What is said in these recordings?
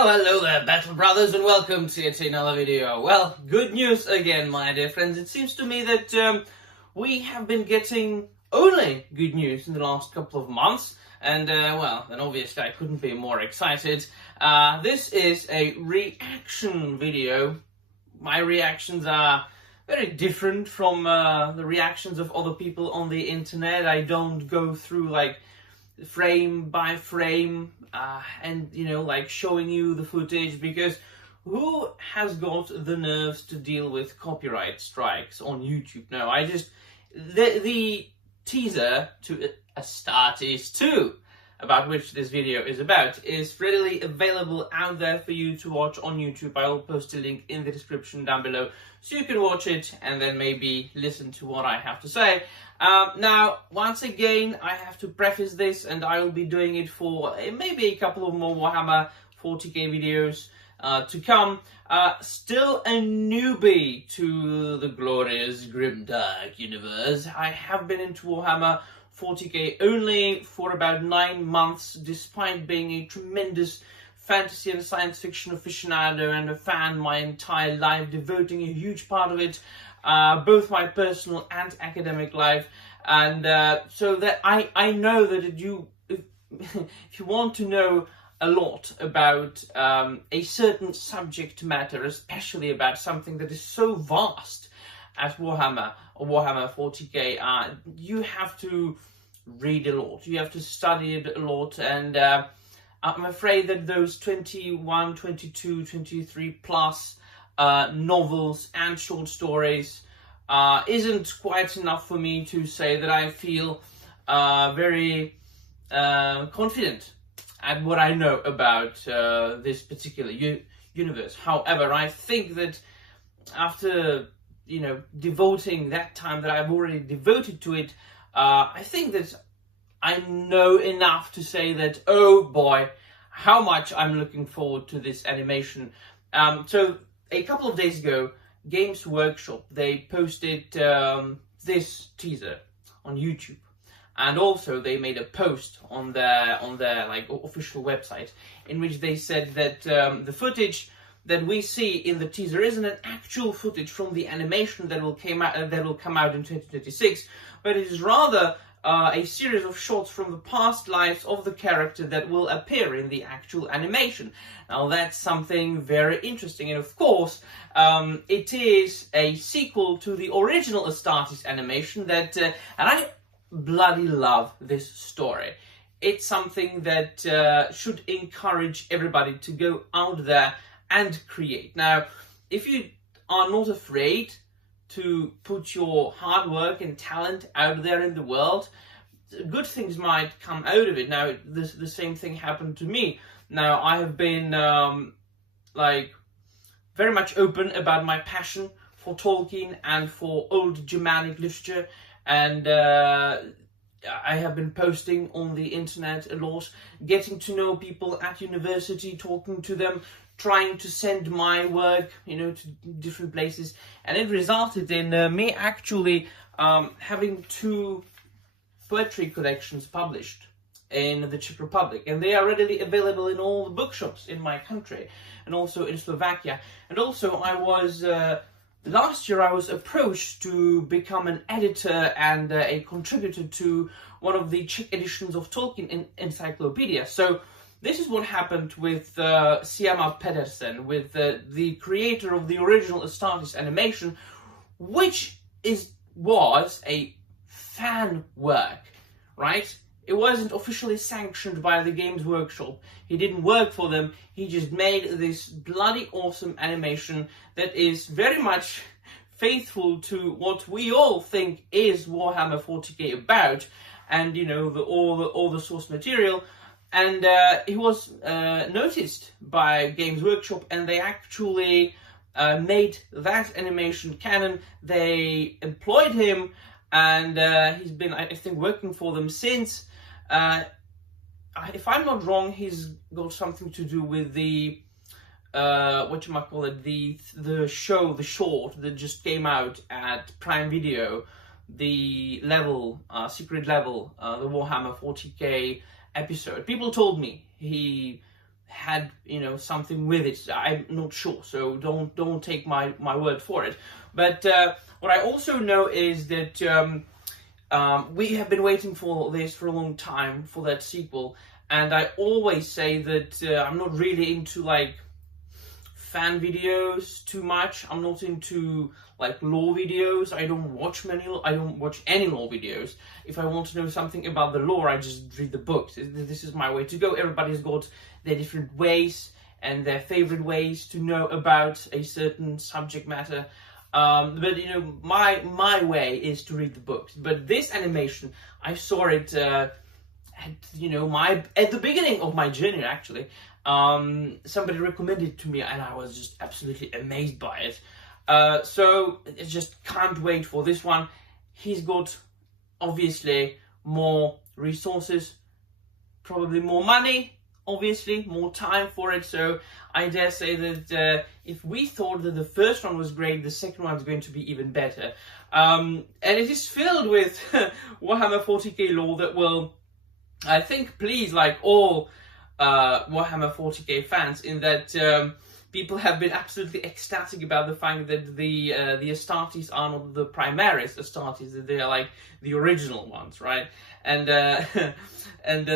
Well, hello there, Battle Brothers, and welcome to yet another video. Well, good news again, my dear friends. It seems to me that we have been getting only good news in the last couple of months, and well, then obviously I couldn't be more excited. This is a reaction video. My reactions are very different from the reactions of other people on the internet. I don't go through like frame by frame and like showing you the footage, because who has got the nerves to deal with copyright strikes on YouTube? No, I just the teaser to Astartes II, about which this video is about, is readily available out there for you to watch on YouTube. I will post a link in the description down below so you can watch it and then maybe listen to what I have to say. Now, once again, I have to preface this, and I will be doing it for maybe a couple of more Warhammer 40k videos to come. Still a newbie to the glorious grimdark universe. I have been into Warhammer 40k only for about 9 months, despite being a tremendous fantasy and science fiction aficionado and a fan my entire life, devoting a huge part of it, both my personal and academic life. And so that I know that if you want to know a lot about a certain subject matter, especially about something that is so vast as Warhammer or Warhammer 40k, you have to read a lot, you have to study it a lot, and I'm afraid that those 21, 22, 23 plus novels and short stories isn't quite enough for me to say that I feel very confident at what I know about this particular universe. However, I think that after devoting that time that I've already devoted to it, I think that I know enough to say that, oh boy, how much I'm looking forward to this animation. So a couple of days ago, Games Workshop, they posted this teaser on YouTube, and also they made a post on their like official website in which they said that the footage that we see in the teaser isn't an actual footage from the animation that will come out in 2026, but it is rather a series of shots from the past lives of the character that will appear in the actual animation. Now that's something very interesting, and of course it is a sequel to the original Astartes animation that and I bloody love this story. It's something that should encourage everybody to go out there and create. Now, if you are not afraid to put your hard work and talent out there in the world, good things might come out of it. Now, the same thing happened to me. Now, I have been like very much open about my passion for Tolkien and for old Germanic literature, and I have been posting on the internet a lot, getting to know people at university, talking to them, trying to send my work, to different places, and it resulted in me actually having 2 poetry collections published in the Czech Republic, and they are readily available in all the bookshops in my country, and also in Slovakia. And also I was last year I was approached to become an editor and a contributor to one of the Czech editions of Tolkien encyclopedia. So this is what happened with Siama Pedersen, with the creator of the original Astartes animation, which was a fan work, right? It wasn't officially sanctioned by the Games Workshop. He didn't work for them. He just made this bloody awesome animation that is very much faithful to what we all think is Warhammer 40k about, and all the source material. And he was noticed by Games Workshop, and they actually made that animation canon. They employed him, and he's been, I think, working for them since. If I'm not wrong, he's got something to do with the the short that just came out at Prime Video, the level, secret level, the Warhammer 40k episode. People told me he had, you know, something with it. I'm not sure, so don't take my word for it. But what I also know is that we have been waiting for this for a long time, for that sequel, and I always say that I'm not really into like fan videos too much. I'm not into like lore videos. I don't watch any lore videos. If I want to know something about the lore, I just read the books. This is my way to go. Everybody's got their different ways and their favorite ways to know about a certain subject matter. But you know, my way is to read the books. But this animation, I saw it at, you know, at the beginning of my journey actually. Somebody recommended it to me and I was just absolutely amazed by it. So I just can't wait for this one. He's got obviously more resources, probably more money, obviously more time for it. So I dare say that if we thought that the first one was great, the second one is going to be even better. And it is filled with Warhammer 40k lore that will, I think, please like all Warhammer 40k fans, in that people have been absolutely ecstatic about the fact that the Astartes are not the Primaris Astartes, that they are like the original ones, right? And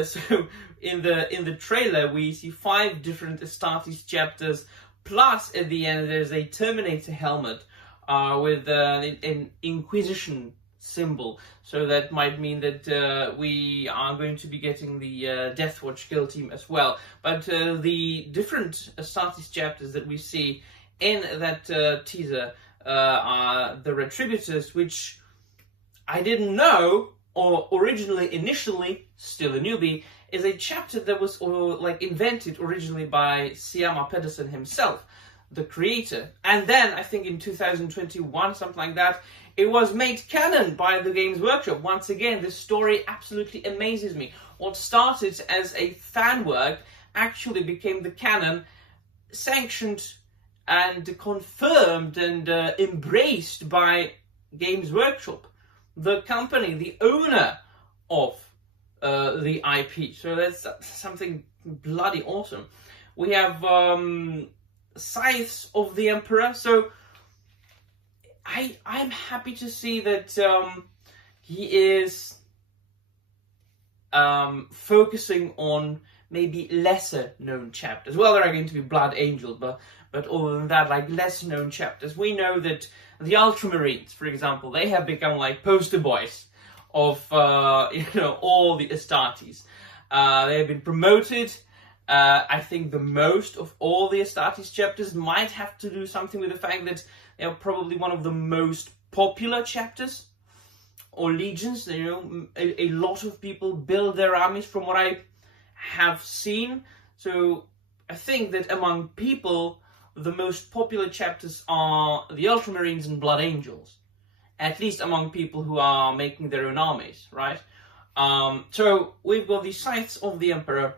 so in the trailer we see 5 different Astartes chapters, plus at the end there's a Terminator helmet with an Inquisition symbol. So that might mean that we are going to be getting the Deathwatch kill team as well. But the different Astartes chapters that we see in that teaser are the Retributors, which I didn't know, or initially, still a newbie, is a chapter that was like invented originally by Siama Pedersen himself, the creator. And then I think in 2021, something like that, it was made canon by the Games Workshop. Once again, this story absolutely amazes me. What started as a fan work actually became the canon, sanctioned and confirmed and embraced by Games Workshop, the company, the owner of the IP. So that's something bloody awesome. We have Scythes of the Emperor. So I'm happy to see that he is focusing on maybe lesser known chapters. Well, there are going to be Blood Angel, but other than that, like lesser known chapters. We know that the Ultramarines, for example, they have become like poster boys of you know, all the Astartes. They have been promoted. I think the most of all the Astartes chapters might have to do something with the fact that they are probably one of the most popular chapters or legions. You know, a lot of people build their armies from what I have seen. So I think that among people, the most popular chapters are the Ultramarines and Blood Angels, at least among people who are making their own armies, right? So we've got the Scythes of the Emperor,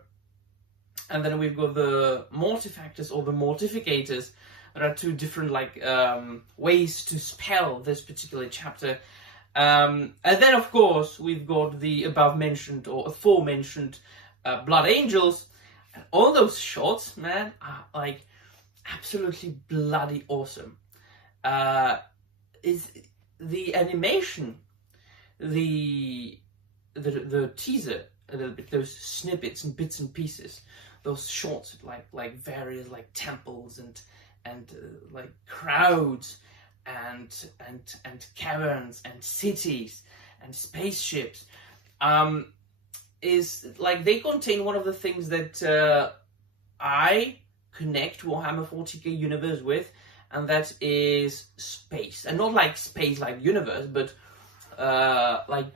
and then we've got the Mortifactors or the Mortificators. There are 2 different like ways to spell this particular chapter. And then of course we've got the above mentioned or aforementioned Blood Angels. And all those shots, man, are like absolutely bloody awesome. Is the animation, the teaser, a little bit, those snippets and bits and pieces, those shots like various like temples and like crowds and caverns and cities and spaceships, is like they contain one of the things that I connect Warhammer 40k universe with, and that is space. And not like space like universe, but like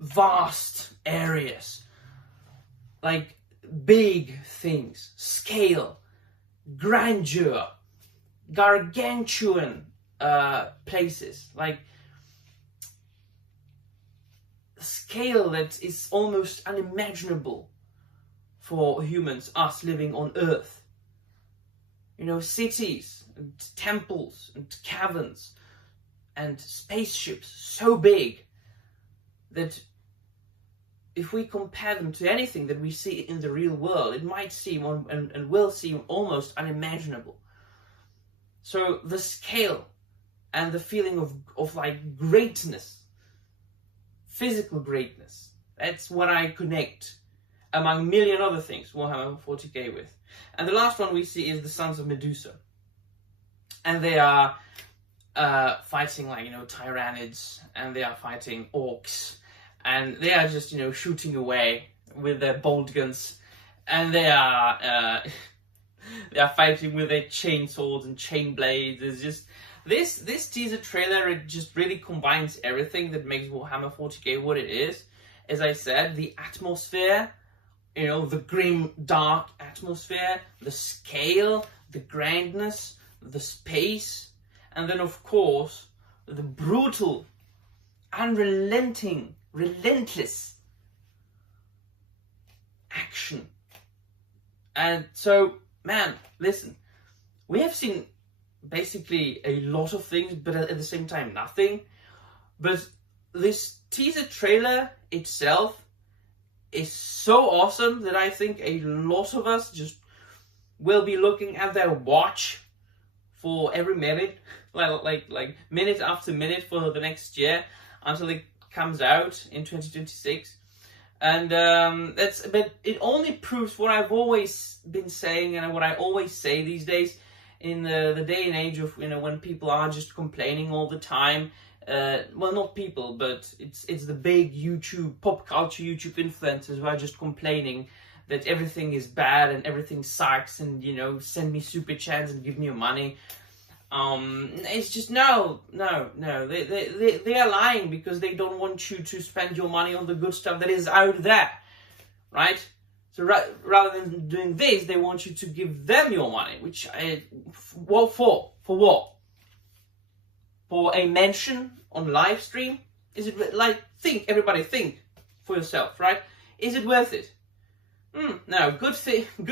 vast areas, like big things, scale, grandeur, gargantuan places, like scale that is almost unimaginable for humans, us living on Earth. You know, cities and temples and caverns and spaceships so big that if we compare them to anything that we see in the real world, it might seem and will seem almost unimaginable. So the scale and the feeling of like greatness, physical greatness, that's what I connect among a million other things Warhammer 40k with. And the last one we see is the Sons of Medusa. And they are fighting like, tyrannids, and they are fighting orcs, and they are just, shooting away with their bolt guns, and they are fighting with their chainsaws and chain blades. It's just this teaser trailer, it just really combines everything that makes Warhammer 40k what it is. As I said, the atmosphere, the grim, dark atmosphere, the scale, the grandness, the space, and then of course the brutal, unrelenting, relentless action. And so, man, listen, we have seen basically a lot of things, but at the same time nothing. But this teaser trailer itself is so awesome that I think a lot of us just will be looking at their watch for every minute, like minute after minute for the next year until it comes out in 2026. And but it only proves what I've always been saying and what I always say these days in the day and age of when people are just complaining all the time. Well, not people, but it's the big pop culture YouTube influencers who are just complaining that everything is bad and everything sucks, and send me super chats and give me your money. It's just no. They are lying because they don't want you to spend your money on the good stuff that is out there, right? So rather than doing this, they want you to give them your money, which what for? For what? For a mention on live stream? Is it everybody think for yourself, right? Is it worth it? No, good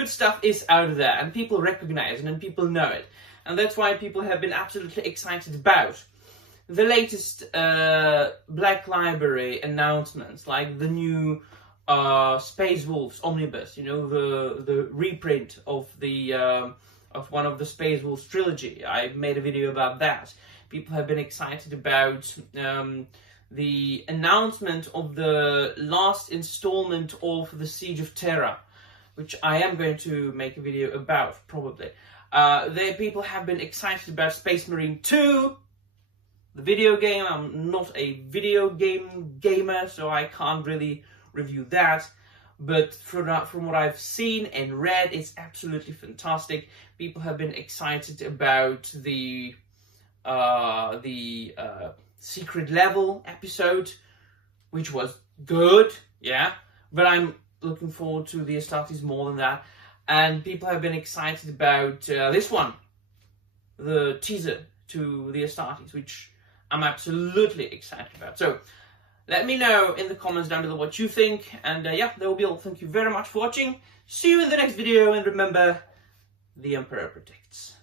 stuff is out there, and people recognize it, and people know it. And that's why people have been absolutely excited about the latest Black Library announcements, like the new Space Wolves Omnibus, the reprint of of one of the Space Wolves trilogy. I made a video about that. People have been excited about the announcement of the last installment of the Siege of Terra, which I am going to make a video about, probably. People have been excited about Space Marine 2, the video game. I'm not a video game gamer, so I can't really review that. But from what I've seen and read, it's absolutely fantastic. People have been excited about the secret level episode, which was good, yeah. But I'm looking forward to the Astartes more than that. And people have been excited about this one, the teaser to the Astartes, which I'm absolutely excited about. So let me know in the comments down below what you think. And yeah, that will be all. Thank you very much for watching. See you in the next video. And remember, the Emperor protects.